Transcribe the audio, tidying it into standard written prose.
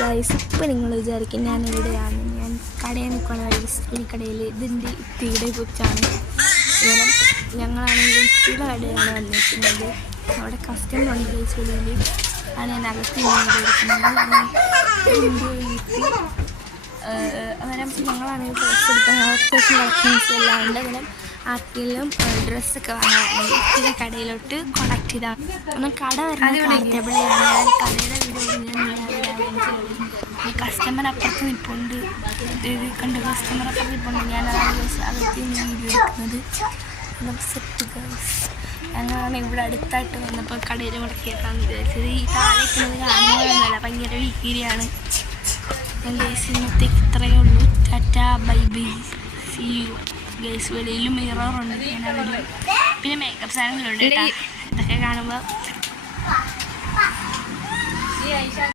Guys, ഇപ്പോൾ നിങ്ങൾ വിചാരിക്കും ഞാൻ എവിടെയാണ്. ഞാൻ കടയിൽ നിൽക്കുകയാണ് ഗൈസ്. ഈ കടയിൽ ഇതിൻ്റെ ഇത്തിയുടെ കുറിച്ചാണ്. ഇങ്ങനെ ഞങ്ങളാണെങ്കിൽ ഇത്തിയുടെ കടയാണ് വന്നിരിക്കുന്നത്. അവിടെ കസ്റ്റമർ ഉണ്ട് ഗൈസ്. വെളിയിൽ ആണ് ഞാൻ അകത്ത് എടുക്കുന്നത്. അന്നേരം ഞങ്ങളാണെങ്കിൽ ഡ്രസ്സ് എടുക്കാൻ അത്യാവശ്യം കളക്ഷൻസ് എല്ലാം ഉണ്ട്. അന്നേരം ആർക്കെങ്കിലും ഡ്രസ്സൊക്കെ വാങ്ങാറുണ്ട് ഇത്തിരി കടയിലോട്ട് കോണ്ടാക്ട് ചെയ്താണ്. എന്നാൽ കട വരുന്നത് ടേബിളാണ്. കടയുടെ വീഡിയോ കസ്റ്റമർ അപ്പുറത്ത് നിൽപ്പുണ്ട്. ഇത് കണ്ട് കസ്റ്റമർ അപ്പുറത്ത് നിൽപ്പുണ്ട്. ഞാനതാണ് അകത്ത് വീഡിയോ എടുക്കുന്നത്. സെറ്റ് ഗൈസ്, ഞങ്ങളാണ് ഇവിടെ അടുത്തായിട്ട് വന്നപ്പോൾ കടയിൽ മുടക്കിയേക്കാന്ന് വിചാരിച്ചത്. ഈ താഴേക്കുന്നത് കാണുന്നതല്ല, ഭയങ്കര വീക്കിരിയാണ്. ഗൈസ്, ഇന്നത്തേക്ക് ഇത്രയേ ഉള്ളൂ. Tata bye bye, see you guys. വെളിയിലും മിററുണ്ട്, ഞാനതിൽ പിന്നെ മേക്കപ്പ് സാധനങ്ങളുണ്ട് കേട്ടോ. ഇതൊക്കെ കാണുമ്പോൾ